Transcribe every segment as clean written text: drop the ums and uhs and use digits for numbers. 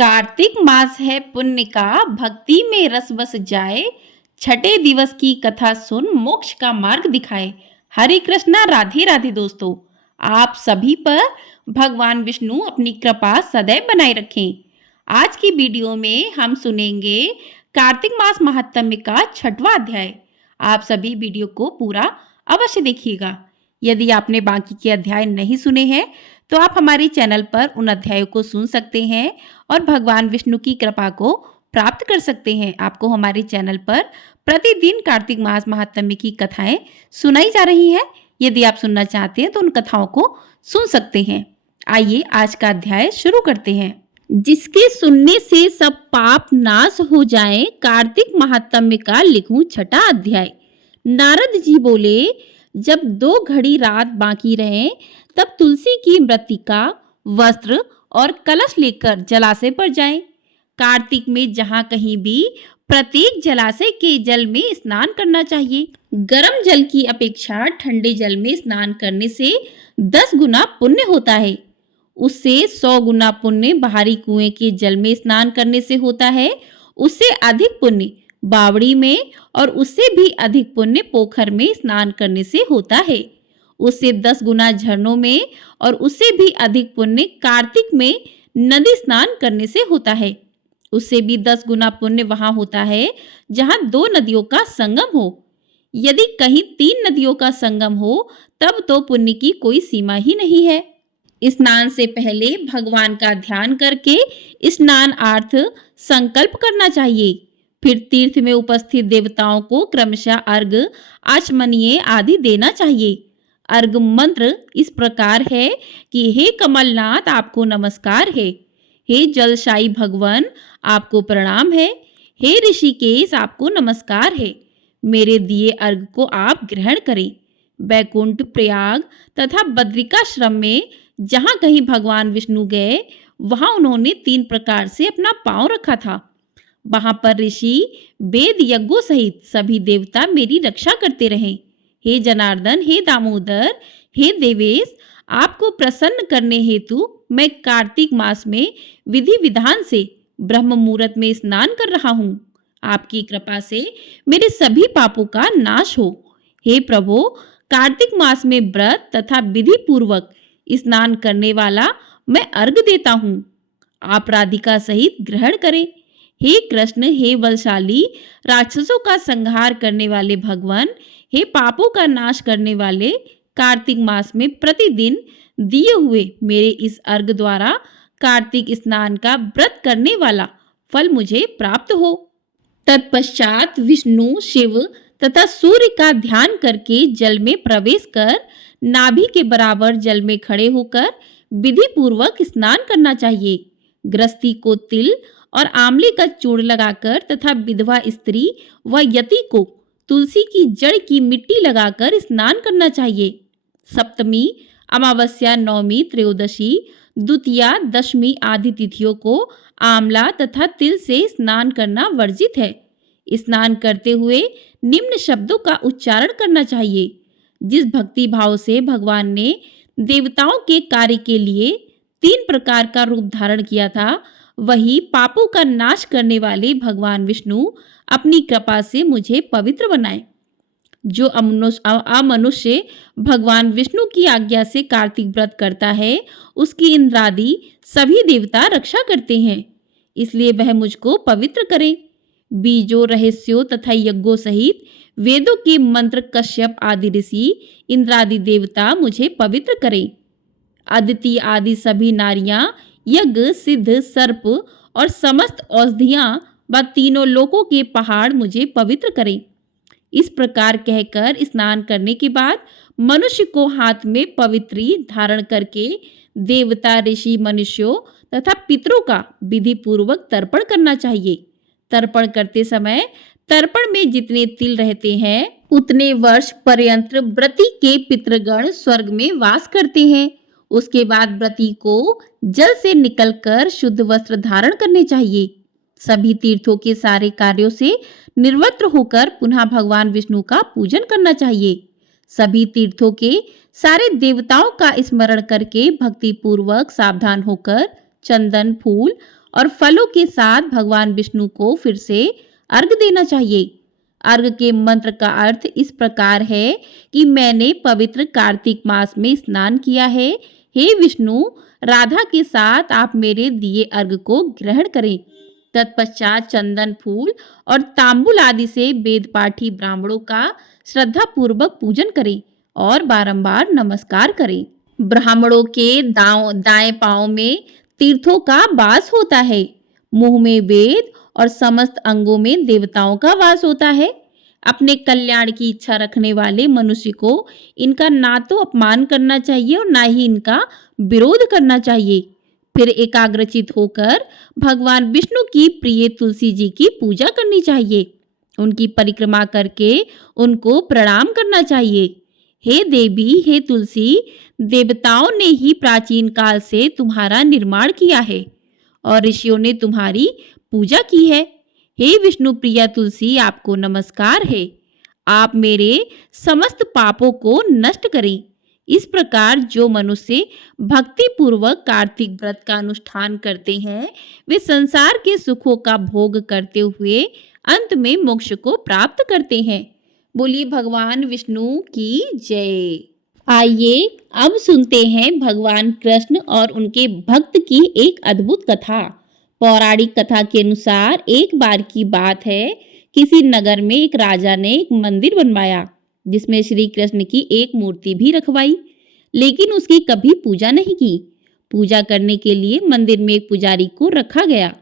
कार्तिक मास है पुण्य का, भक्ति में रस बस जाए। छठे दिवस की कथा सुन, मोक्ष का मार्ग दिखाए। हरे कृष्णा, राधे राधे दोस्तों। आप सभी पर भगवान विष्णु अपनी कृपा सदैव बनाए रखें। आज की वीडियो में हम सुनेंगे कार्तिक मास महात्म्य का छठवां अध्याय। आप सभी वीडियो को पूरा अवश्य देखिएगा। यदि आपने बाकी के अध्याय नहीं सुने हैं तो आप हमारे चैनल पर उन अध्यायों को सुन सकते हैं और भगवान विष्णु की कृपा को प्राप्त कर सकते हैं। आपको हमारे चैनल पर प्रतिदिन कार्तिक मास महात्म्य की कथाएं सुनाई जा रही हैं। यदि आप सुनना चाहते हैं तो उन कथाओं को सुन सकते हैं। आइए आज का अध्याय शुरू करते हैं। जिसके सुनने से सब पाप नाश हो जाएं, कार्तिक महात्म्य का लिखूं छठा अध्याय। नारद जी बोले, जब 2 घड़ी रात बाकी रहे तब तुलसी की मृत्तिका, वस्त्र और कलश लेकर जलाशय पर जाएं। कार्तिक में जहां कहीं भी प्रत्येक जलाशय के जल में स्नान करना चाहिए। गर्म जल की अपेक्षा ठंडे जल में स्नान करने से 10 गुना पुण्य होता है। उससे 100 गुना पुण्य बाहरी कुएं के जल में स्नान करने से होता है। उससे अधिक पुण्य बावड़ी में और उससे भी अधिक पुण्य पोखर में स्नान करने से होता है। उससे 10 गुना झरनों में और उससे भी अधिक पुण्य कार्तिक में नदी स्नान करने से होता है। उससे भी 10 गुना पुण्य वहां होता है जहां 2 नदियों का संगम हो। यदि कहीं 3 नदियों का संगम हो तब तो पुण्य की कोई सीमा ही नहीं है। स्नान से पहले भगवान का ध्यान करके स्नानार्थ संकल्प करना चाहिए। फिर तीर्थ में उपस्थित देवताओं को क्रमशः अर्घ्य, आचमनीय आदि देना चाहिए। अर्घ मंत्र इस प्रकार है कि हे कमलनाथ, आपको नमस्कार है। हे जलशायी भगवान, आपको प्रणाम है। हे ऋषिकेश, आपको नमस्कार है। मेरे दिए अर्घ को आप ग्रहण करें। बैकुंठ, प्रयाग तथा बद्रिकाश्रम में जहां कहीं भगवान विष्णु गए वहां उन्होंने 3 प्रकार से अपना पांव रखा था। वहां पर ऋषि, वेद, यज्ञों सहित सभी देवता मेरी रक्षा करते रहे। हे जनार्दन, हे दामोदर, हे देवेश, आपको प्रसन्न करने हेतु मैं कार्तिक मास में विधि विधान से ब्रह्म मुहूर्त में स्नान कर रहा हूँ। आपकी कृपा से मेरे सभी पापों का नाश हो। हे प्रभु, कार्तिक मास में व्रत तथा विधि पूर्वक स्नान करने वाला मैं अर्घ्य देता हूँ। आप राधिका सहित ग्रहण करें। हे कृष्ण, हे बलशाली, राक्षसों का संहार करने वाले भगवान, हे पापों का नाश करने वाले, कार्तिक मास में प्रतिदिन दिए हुए मेरे इस अर्घ द्वारा कार्तिक स्नान का व्रत करने वाला फल मुझे प्राप्त हो। तत्पश्चात विष्णु, शिव तथा सूर्य का ध्यान करके जल में प्रवेश कर नाभि के बराबर जल में खड़े होकर विधि पूर्वक स्नान करना चाहिए। गृहस्थी को तिल और आंवले का चूर्ण लगाकर तथा विधवा स्त्री व यति को तुलसी की जड़ की मिट्टी लगाकर स्नान करना चाहिए। सप्तमी, अमावस्या, नवमी, त्रयोदशी, द्वितीया, दशमी आदि तिथियों को आंवला तथा तिल से स्नान करना वर्जित है। स्नान करते हुए निम्न शब्दों का उच्चारण करना चाहिए। जिस भक्ति भाव से भगवान ने देवताओं के कार्य के लिए 3 प्रकार का रूप धारण किया था, वही पापों का नाश करने वाले भगवान विष्णु अपनी कृपा से मुझे पवित्र बनाए। जो अमनुष्य भगवान विष्णु की आज्ञा से कार्तिक व्रत करता है उसकी इंद्रादि सभी देवता रक्षा करते हैं। इसलिए वह मुझको पवित्र करें। बीजों, रहस्यों तथा यज्ञों सहित वेदों के मंत्र कश्यप आदि ऋषि, इंद्रादि देवता मुझे पवित्र करें। अदिति आदि सभी नारियां, यज्ञ, सिद्ध, सर्प और समस्त औषधियां व तीनों लोकों के पहाड़ मुझे पवित्र करें। इस प्रकार कहकर स्नान करने के बाद मनुष्य को हाथ में पवित्री धारण करके देवता, ऋषि, मनुष्यों तथा पितरों का विधि पूर्वक तर्पण करना चाहिए। तर्पण करते समय तर्पण में जितने तिल रहते हैं उतने वर्ष पर्यंत व्रती के पितृगण स्वर्ग में वास करते हैं। उसके बाद व्रती को जल से निकलकर शुद्ध वस्त्र धारण करने चाहिए। सभी तीर्थों के सारे कार्यों से निवृत्त होकर पुनः भगवान विष्णु का पूजन करना चाहिए। सभी तीर्थों के सारे देवताओं का स्मरण करके भक्ति पूर्वक सावधान होकर चंदन, फूल और फलों के साथ भगवान विष्णु को फिर से अर्घ देना चाहिए। अर्घ के मंत्र का अर्थ इस प्रकार है कि मैंने पवित्र कार्तिक मास में स्नान किया है। हे विष्णु, राधा के साथ आप मेरे दिए अर्घ को ग्रहण करें। तत्पश्चात चंदन फूल और तांबुल आदि से वेद पाठी ब्राह्मणों का श्रद्धा पूर्वक पूजन करें और बारंबार नमस्कार करें। ब्राह्मणों के दाएं पांव में तीर्थों का वास होता है, मुंह में वेद और समस्त अंगों में देवताओं का वास होता है। अपने कल्याण की इच्छा रखने वाले मनुष्य को इनका ना तो अपमान करना चाहिए और ना ही इनका विरोध करना चाहिए। फिर एकाग्रचित होकर भगवान विष्णु की प्रिय तुलसी जी की पूजा करनी चाहिए। उनकी परिक्रमा करके उनको प्रणाम करना चाहिए। हे देवी, हे तुलसी, देवताओं ने ही प्राचीन काल से तुम्हारा निर्माण किया है और ऋषियों ने तुम्हारी पूजा की है। हे विष्णु प्रिया तुलसी, आपको नमस्कार है। आप मेरे समस्त पापों को नष्ट करें। इस प्रकार जो मनुष्य भक्ति पूर्वक कार्तिक व्रत का अनुष्ठान करते हैं, वे संसार के सुखों का भोग करते हुए अंत में मोक्ष को प्राप्त करते हैं। बोलिए भगवान विष्णु की जय। आइए अब सुनते हैं भगवान कृष्ण और उनके भक्त की एक अद्भुत कथा। पौराणिक कथा के अनुसार एक बार की बात है, किसी नगर में एक राजा ने एक मंदिर बनवाया जिसमें श्री कृष्ण की एक मूर्ति भी रखवाई, लेकिन उसकी कभी पूजा नहीं की। पूजा करने के लिए मंदिर में एक पुजारी को रखा गया।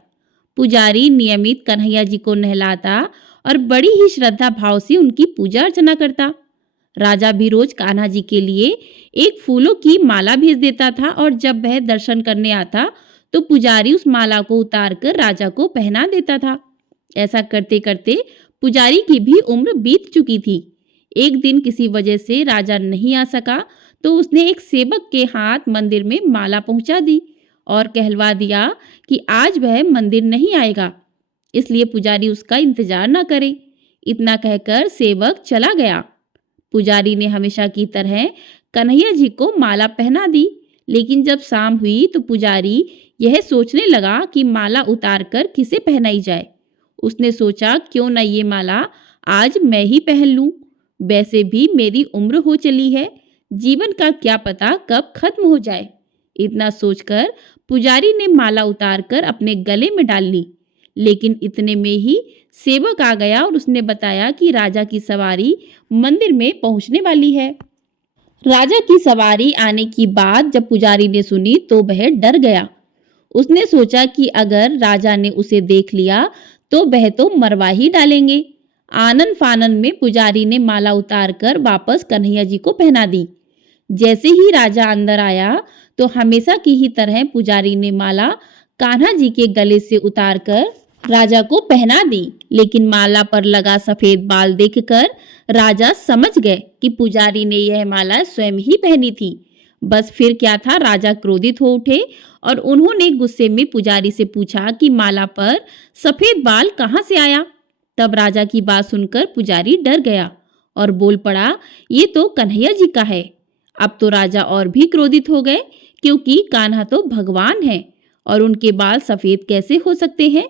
पुजारी नियमित कन्हैया जी को नहलाता और बड़ी ही श्रद्धा भाव से उनकी पूजा अर्चना करता। राजा भी रोज कान्हा जी के लिए एक फूलों की माला भेज देता था और जब वह दर्शन करने आता तो पुजारी उस माला को उतार कर राजा को पहना देता था। ऐसा करते करते पुजारी की भी उम्र बीत चुकी थी। एक दिन किसी वजह से राजा नहीं आ सका तो उसने एक सेवक के हाथ मंदिर में माला पहुंचा दी और कहलवा दिया कि आज वह मंदिर नहीं आएगा, इसलिए पुजारी उसका इंतजार न करे। इतना कहकर सेवक चला गया। पुजारी ने हमेशा की तरह कन्हैया जी को माला पहना दी, लेकिन जब शाम हुई तो पुजारी यह सोचने लगा कि माला उतार कर किसे पहनाई जाए। उसने सोचा क्यों न ये माला आज मैं ही पहन लूं। वैसे भी मेरी उम्र हो चली है, जीवन का क्या पता कब खत्म हो जाए। इतना सोचकर पुजारी ने माला उतार कर अपने गले में डाल ली, लेकिन इतने में ही सेवक आ गया और उसने बताया कि राजा की सवारी मंदिर में पहुंचने वाली है। राजा की सवारी आने की बात जब पुजारी ने सुनी तो वह डर गया। उसने सोचा कि अगर राजा ने उसे देख लिया तो वह तो मरवा ही डालेंगे। आनन फानन में पुजारी ने माला उतार कर वापस कन्हैया जी को पहना दी। जैसे ही राजा अंदर आया तो हमेशा की ही तरह पुजारी ने माला कान्हा जी के गले से उतारकर राजा को पहना दी, लेकिन माला पर लगा सफेद बाल देखकर राजा समझ गए कि पुजारी ने यह माला स्वयं ही पहनी थी। बस फिर क्या था, राजा क्रोधित हो उठे और उन्होंने गुस्से में पुजारी से पूछा कि माला पर सफेद बाल कहाँ से आया। तब राजा की बात सुनकर पुजारी डर गया और बोल पड़ा, ये तो कन्हैया जी का है। अब तो राजा और भी क्रोधित हो गए, क्योंकि कान्हा तो भगवान है और उनके बाल सफेद कैसे हो सकते हैं।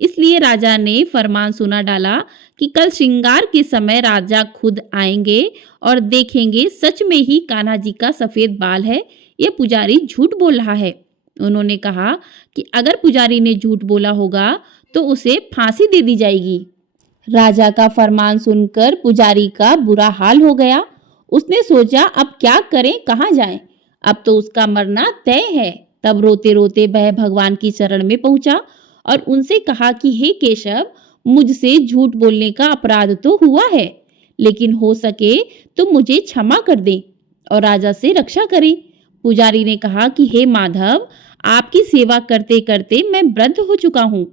इसलिए राजा ने फरमान सुना डाला कि कल श्रृंगार के समय राजा खुद आएंगे और देखेंगे सच में ही कान्हा जी का सफेद बाल है या पुजारी झूठ बोल रहा है। उन्होंने कहा कि अगर पुजारी ने झूठ बोला होगा तो उसे फांसी दे दी जाएगी। राजा का फरमान सुनकर पुजारी का बुरा हाल हो गया। उसने सोचा अब क्या करें, कहाँ जाएं? अब तो उसका मरना तय है। तब रोते रोते वह भगवान की शरण में पहुंचा और उनसे कहा कि हे केशव, मुझसे झूठ बोलने का अपराध तो हुआ है, लेकिन हो सके तो मुझे क्षमा कर दें और राजा से रक्षा करें। पुजारी ने कहा कि हे माधव, आपकी सेवा करते करते मैं वृद्ध हो चुका हूँ,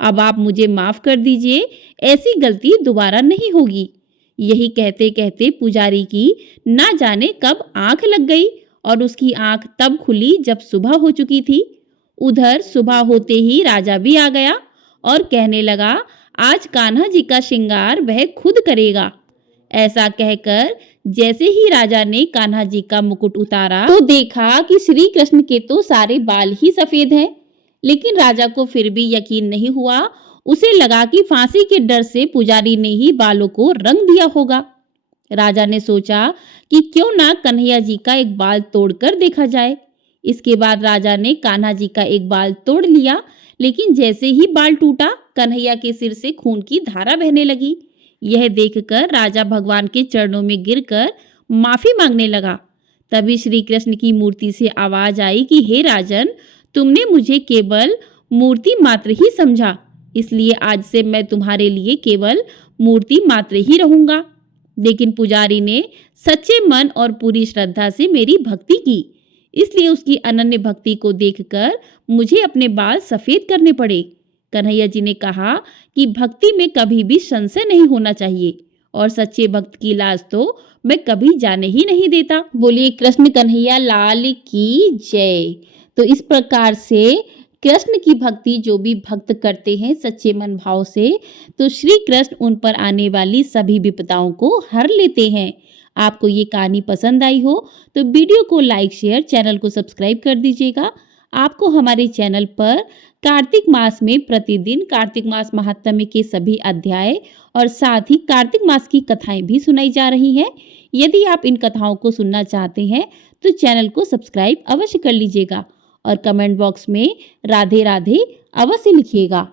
अब आप मुझे माफ कर दीजिए, ऐसी गलती दोबारा नहीं होगी। यही कहते कहते पुजारी की ना जाने कब आंख लग गई और उसकी आंख तब खुली जब सुबह हो चुकी थी। उधर सुबह होते ही राजा भी आ गया और कहने लगा, आज कान्हा जी का श्रृंगार वह खुद करेगा। ऐसा कहकर जैसे ही राजा ने कान्हा जी का मुकुट उतारा तो देखा कि श्री कृष्ण के तो सारे बाल ही सफेद हैं, लेकिन राजा को फिर भी यकीन नहीं हुआ। उसे लगा कि फांसी के डर से पुजारी ने ही बालों को रंग दिया होगा। राजा ने सोचा कि क्यों ना कन्हैया जी का एक बाल तोड़कर देखा जाए। इसके बाद राजा ने कान्हा जी का एक बाल तोड़ लिया, लेकिन जैसे ही बाल टूटा, कन्हैया के सिर से खून की धारा बहने लगी। यह देखकर राजा भगवान के चरणों में गिरकर माफी मांगने लगा। तभी श्री कृष्ण की मूर्ति से आवाज आई कि हे राजन, तुमने मुझे केवल मूर्ति मात्र ही समझा, इसलिए आज से मैं तुम्हारे लिए केवल मूर्ति मात्र ही रहूंगा। लेकिन पुजारी ने सच्चे मन और पूरी श्रद्धा से मेरी भक्ति की, इसलिए उसकी अनन्य भक्ति को देखकर मुझे अपने बाल सफेद करने पड़े। कन्हैया जी ने कहा कि भक्ति में कभी भी संशय नहीं होना चाहिए और सच्चे भक्त की लाज तो मैं कभी जाने ही नहीं देता। बोलिए कृष्ण कन्हैया लाल की जय। तो इस प्रकार से कृष्ण की भक्ति जो भी भक्त करते हैं सच्चे मन भाव से, तो श्री कृष्ण उन पर आने वाली सभी विपदाओं को हर लेते हैं। आपको ये कहानी पसंद आई हो तो वीडियो को लाइक शेयर, चैनल को सब्सक्राइब कर दीजिएगा। आपको हमारे चैनल पर कार्तिक मास में प्रतिदिन कार्तिक मास महात्म्य के सभी अध्याय और साथ ही कार्तिक मास की कथाएं भी सुनाई जा रही हैं। यदि आप इन कथाओं को सुनना चाहते हैं तो चैनल को सब्सक्राइब अवश्य कर लीजिएगा और कमेंट बॉक्स में राधे राधे अवश्य लिखिएगा।